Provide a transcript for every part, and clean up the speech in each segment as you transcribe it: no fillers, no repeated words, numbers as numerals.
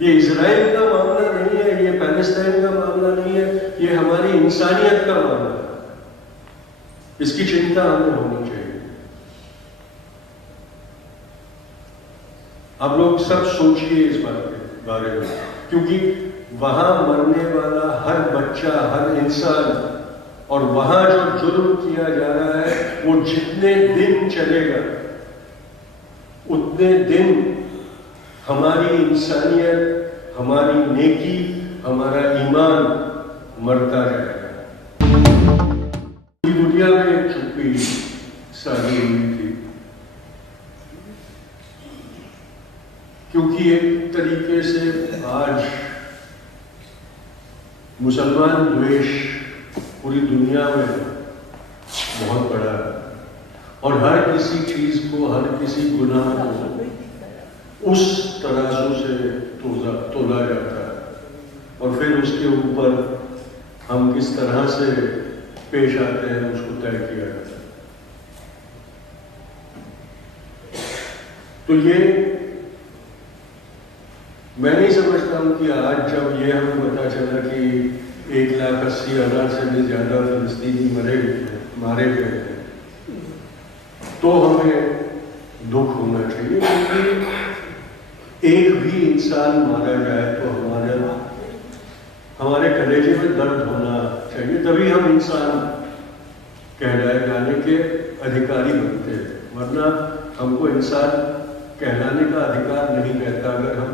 ये इजराइल का मामला नहीं है, ये पैलेस्टाइन का मामला नहीं है, ये हमारी इंसानियत का मामला है। इसकी चिंता हमें होनी चाहिए। आप लोग सब सोचिए इस बात के बारे में, क्योंकि वहां मरने वाला हर बच्चा, हर इंसान, और वहां जो जुल्म किया जा रहा है, वो जितने दिन चलेगा उतने दिन हमारी इंसानियत, हमारी नेकी, हमारा ईमान मरता जाएगा। पूरी दुनिया में एक चुप्पी सारी हुई थी, क्योंकि एक तरीके से आज मुसलमान द्वेष पूरी दुनिया में बहुत बड़ा है, और हर किसी चीज को, हर किसी गुनाह को उस तराजू से तोला जाता है, और फिर उसके ऊपर हम किस तरह से पेश आते हैं उसको तय किया जाता है। तो ये मैं नहीं समझता हूं कि आज जब ये हमें पता चला कि 1,80,000 से भी ज्यादा फिलिस्तीनी मारे गए थे, तो हमें दुख होना चाहिए, क्योंकि एक भी इंसान मारा जाए तो हमारे कलेजे में दर्द होना चाहिए, तभी हम इंसान कहलाए जाने के अधिकारी बनते हैं। वरना हमको इंसान कहलाने का अधिकार नहीं रहता। अगर हम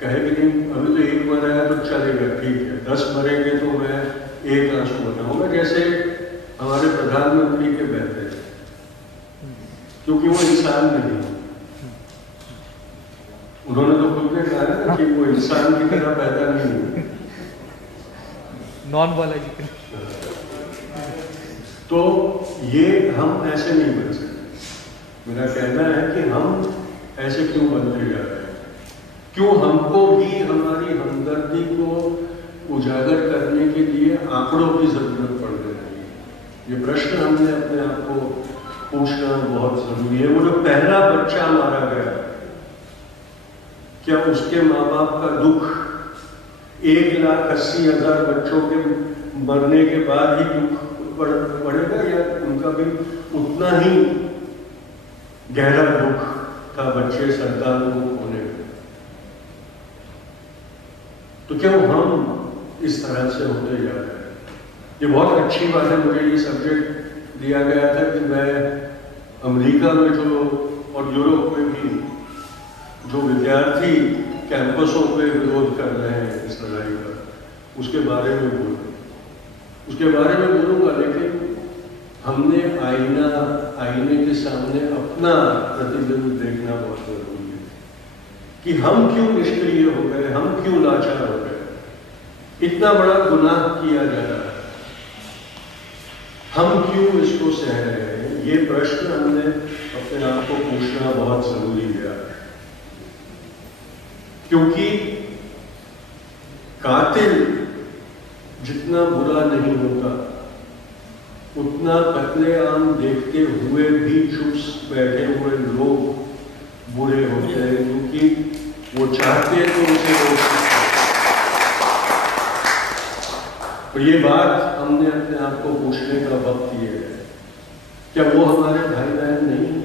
कहे कि नहीं अभी तो एक मरा है तो चलेगा, ठीक है, 10 मरेंगे तो मैं एक आंसू बताऊंगा, जैसे हमारे प्रधानमंत्री के बहते, क्योंकि वो इंसान नहीं, उन्होंने तो खुद ने कहा ना कि वो इंसान की तरह पैदा नहीं हुए, नॉन बायोलॉजिकल। तो ये हम ऐसे नहीं बन सकते। मेरा कहना है कि हम ऐसे क्यों बनते जा रहे हैं, क्यों हमको भी हमारी हमदर्दी को उजागर करने के लिए आंकड़ों की जरूरत पड़ रही है। ये प्रश्न हमने अपने आप को पूछना बहुत जरूरी है। वो जो पहला बच्चा मारा गया, क्या उसके माँ बाप का दुख 1,80,000 बच्चों के मरने के बाद ही दुख बढ़ेगा, या उनका भी उतना ही गहरा दुख था बच्चे संतान को होने का? तो क्यों हम इस तरह से होते जा रहे हैं? ये बहुत अच्छी बात है। मुझे ये सब्जेक्ट दिया गया था कि मैं अमेरिका में जो और यूरोप में भी जो विद्यार्थी कैंपसों पे विरोध कर रहे हैं इस लड़ाई का, उसके बारे में बोलूँगा, लेकिन हमने आईने के सामने अपना प्रतिबिंब देखना बहुत जरूरी है कि हम क्यों निष्क्रिय हो गए, हम क्यों लाचार हो गए, इतना बड़ा गुनाह किया जा रहा है, हम क्यों इसको सह रहे हैं? ये प्रश्न हमने अपने आप को पूछना बहुत जरूरी है, क्योंकि कातिल जितना बुरा नहीं होता, उतना कत्लेआम देखते हुए भी चुप बैठे हुए लोग बुरे होते हैं, क्योंकि वो चाहते तो उसे रोक सकते। तो ये बात हमने अपने आप को पूछने का वक्त ये है, क्या वो हमारे भाई बहन नहीं है?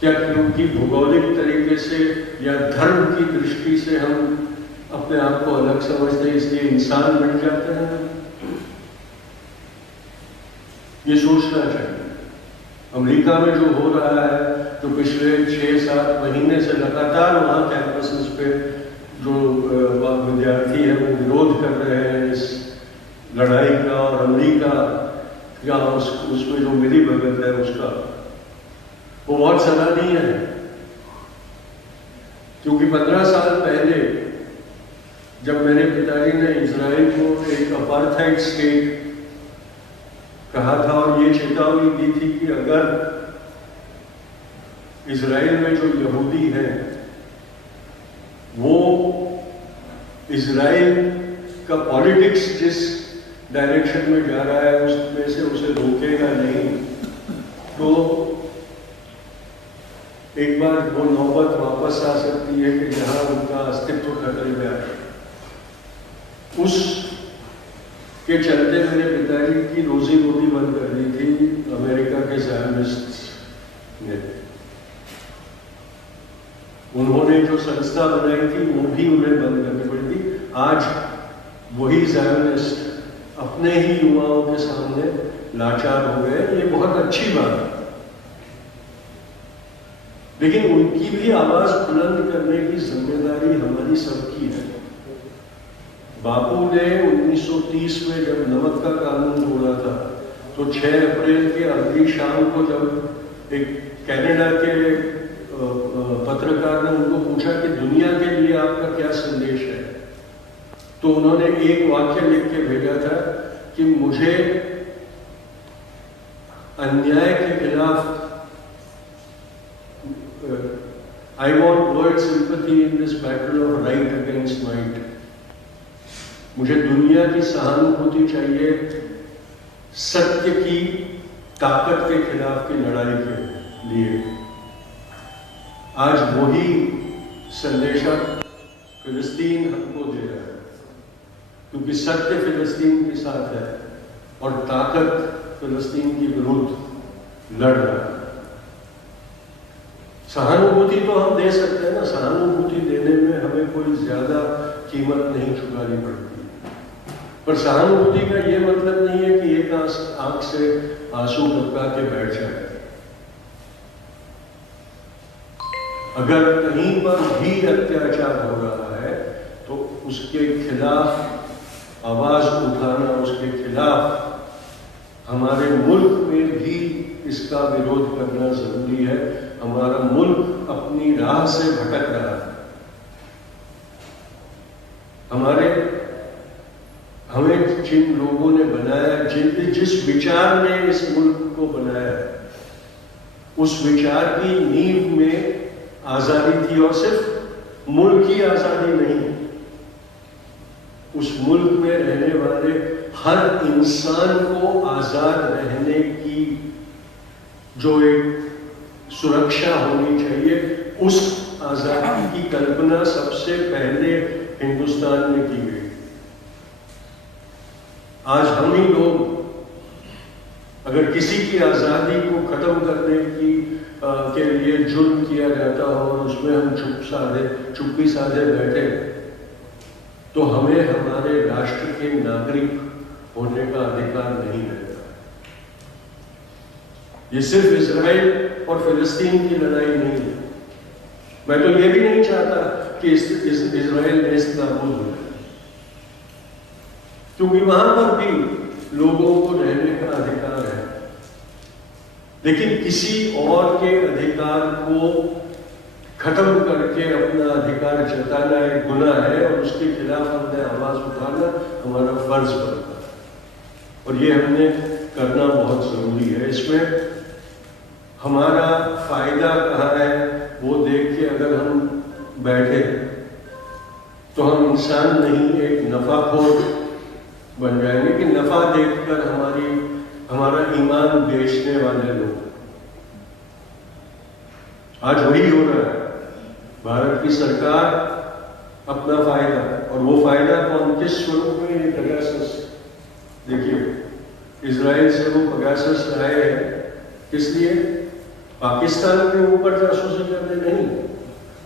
क्या क्योंकि भौगोलिक तरीके से या धर्म की दृष्टि से हम अपने आप को अलग समझते हैं, इसलिए इंसान बन जाते हैं? ये सोचना चाहिए। अमेरिका में जो हो रहा है, जो पिछले 6-7 महीने से लगातार वहाँ कैंपस पे जो विद्यार्थी हैं वो विरोध कर रहे हैं इस लड़ाई का, और अमेरिका या उसमें जो मिली भगत है उसका, वो बहुत सराहनीय है। क्योंकि 15 साल पहले जब मेरे पिताजी ने इजराइल को एक अपार्थाइड स्टेट कहा था और ये चेतावनी दी थी कि अगर इजराइल में जो यहूदी हैं वो इजराइल का पॉलिटिक्स जिस डायरेक्शन में जा रहा है उसमें से उसे रोकेगा नहीं, तो एक बार वो नौबत वापस आ सकती है कि जहां उनका अस्तित्व खतरे में आए। उस के चलते मेरे पिताजी की रोजी रोटी बंद कर दी थी अमेरिका के ज़ायोनिस्ट्स ने। उन्होंने जो संस्था बनाई थी वो भी उन्हें बंद करनी पड़ी थी। आज वही ज़ायोनिस्ट अपने ही युवाओं के सामने लाचार हो गए। ये बहुत अच्छी बात है, लेकिन उनकी भी आवाज बुलंद करने की जिम्मेदारी हमारी सबकी है। बापू ने 1930 में जब नमक का कानून तोड़ा था, तो 6 अप्रैल के अगली शाम को जब एक कनाडा के पत्रकार ने उनको पूछा कि दुनिया के लिए आपका क्या संदेश है, तो उन्होंने एक वाक्य लिख के भेजा था कि मुझे अन्याय के खिलाफ I want world sympathy in this battle of right against might. मुझे दुनिया की सहानुभूति चाहिए सत्य की ताकत के खिलाफ की लड़ाई के लिए। आज वही संदेशक फिलिस्तीन हमको दे रहा है, क्योंकि सत्य फिलिस्तीन के साथ है और ताकत फिलिस्तीन के विरुद्ध लड़ रहा है। सहानुभूति तो हम दे सकते हैं ना, सहानुभूति देने में हमें कोई ज्यादा कीमत नहीं चुकानी पड़ती, पर सहानुभूति का ये मतलब नहीं है कि एक आंख से आंसू टपका के बैठ जाए। अगर कहीं पर भी अत्याचार हो रहा है तो उसके खिलाफ आवाज उठाना, उसके खिलाफ हमारे मुल्क में भी इसका विरोध करना जरूरी है। हमारा मुल्क अपनी राह से भटक रहा है। हमें जिन लोगों ने बनाया, जिस विचार ने इस मुल्क को बनाया, उस विचार की नींव में आजादी थी, और सिर्फ मुल्क की आजादी नहीं, उस मुल्क में रहने वाले हर इंसान को आजाद रहने की जो एक सुरक्षा होनी चाहिए, उस आजादी की कल्पना सबसे पहले हिंदुस्तान में की गई। आज हम ही लोग अगर किसी की आजादी को खत्म करने की के लिए जुर्म किया जाता हो और उसमें हम चुप्पी साधे बैठे, तो हमें हमारे राष्ट्र के नागरिक होने का अधिकार नहीं रहता। ये सिर्फ इजराइल और फिलिस्तीन की लड़ाई नहीं है। मैं तो ये भी नहीं चाहता कि इजराइल नेस्तनाबूद हो जाए, क्योंकि वहां पर भी लोगों को रहने का अधिकार है। लेकिन किसी और के अधिकार को खत्म करके अपना अधिकार जताना एक गुनाह है, और उसके खिलाफ हमने आवाज उठाना हमारा फर्ज बनता है, और ये हमने करना बहुत जरूरी है। इसमें हमारा फायदा कहाँ है वो देख के अगर हम बैठे तो हम इंसान नहीं, एक नफाखोर बन जाएंगे कि नफा देखकर हमारा ईमान बेचने वाले लोग। आज वही हो रहा है। भारत की सरकार अपना फायदा, और वो फायदा कौन किस स्वरूप में, ये पेगासस। देखिए इजराइल से वो पेगासस लाए हैं, किस लिए? पाकिस्तान के ऊपर जासूसी करने नहीं,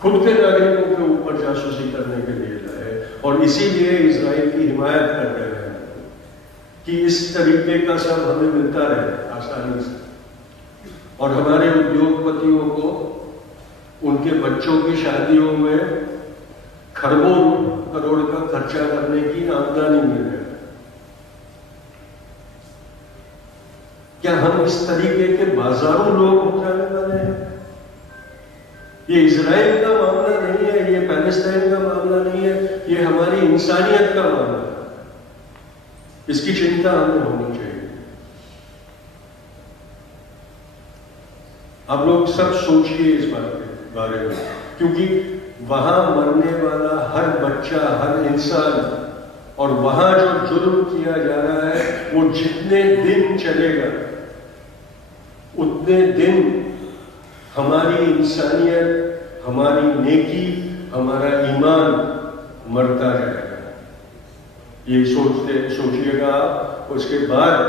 खुद के नागरिकों के ऊपर जासूसी करने के लिए लाए, और इसीलिए इजराइल की हिमायत कर रहे हैं कि इस तरीके का सब हमें मिलता रहे आसानी से, और हमारे उद्योगपतियों को उनके बच्चों की शादियों में खरबों करोड़ का खर्चा करने की आमदनी मिल रही है। क्या हम इस तरीके के बाजारू लोग हो जाने वाले हैं? ये इजराइल का मामला नहीं है, ये पैलेस्टाइन का मामला नहीं है, ये हमारी इंसानियत का मामला है। इसकी चिंता हमें होनी चाहिए। आप लोग सब सोचिए इस बात के बारे में, क्योंकि वहां मरने वाला हर बच्चा, हर इंसान, और वहां जो जुल्म किया जा रहा है, वो जितने दिन चलेगा उतने दिन हमारी इंसानियत, हमारी नेकी, हमारा ईमान मरता रहेगा। ये सोचिएगा आप। उसके बाद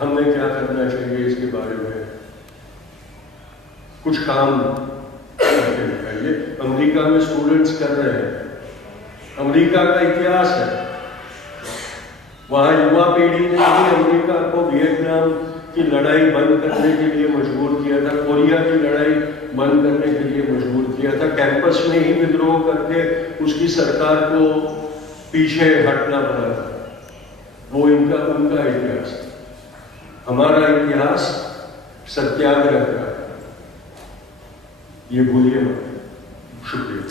हमें क्या करना चाहिए इसके बारे में कुछ काम करके दिखाइए। अमेरिका में स्टूडेंट्स कर रहे हैं, अमेरिका का इतिहास है, वहां युवा पीढ़ी ने ही अमेरिका को वियतनाम की लड़ाई बंद करने के लिए मजबूर किया था, कोरिया की लड़ाई बंद करने के लिए मजबूर किया था, कैंपस में ही विद्रोह करके उसकी सरकार को पीछे हटना पड़ा था। वो उनका इतिहास है। हमारा इतिहास सत्याग्रह का है, ये भूलिए मत। शुक्रिया।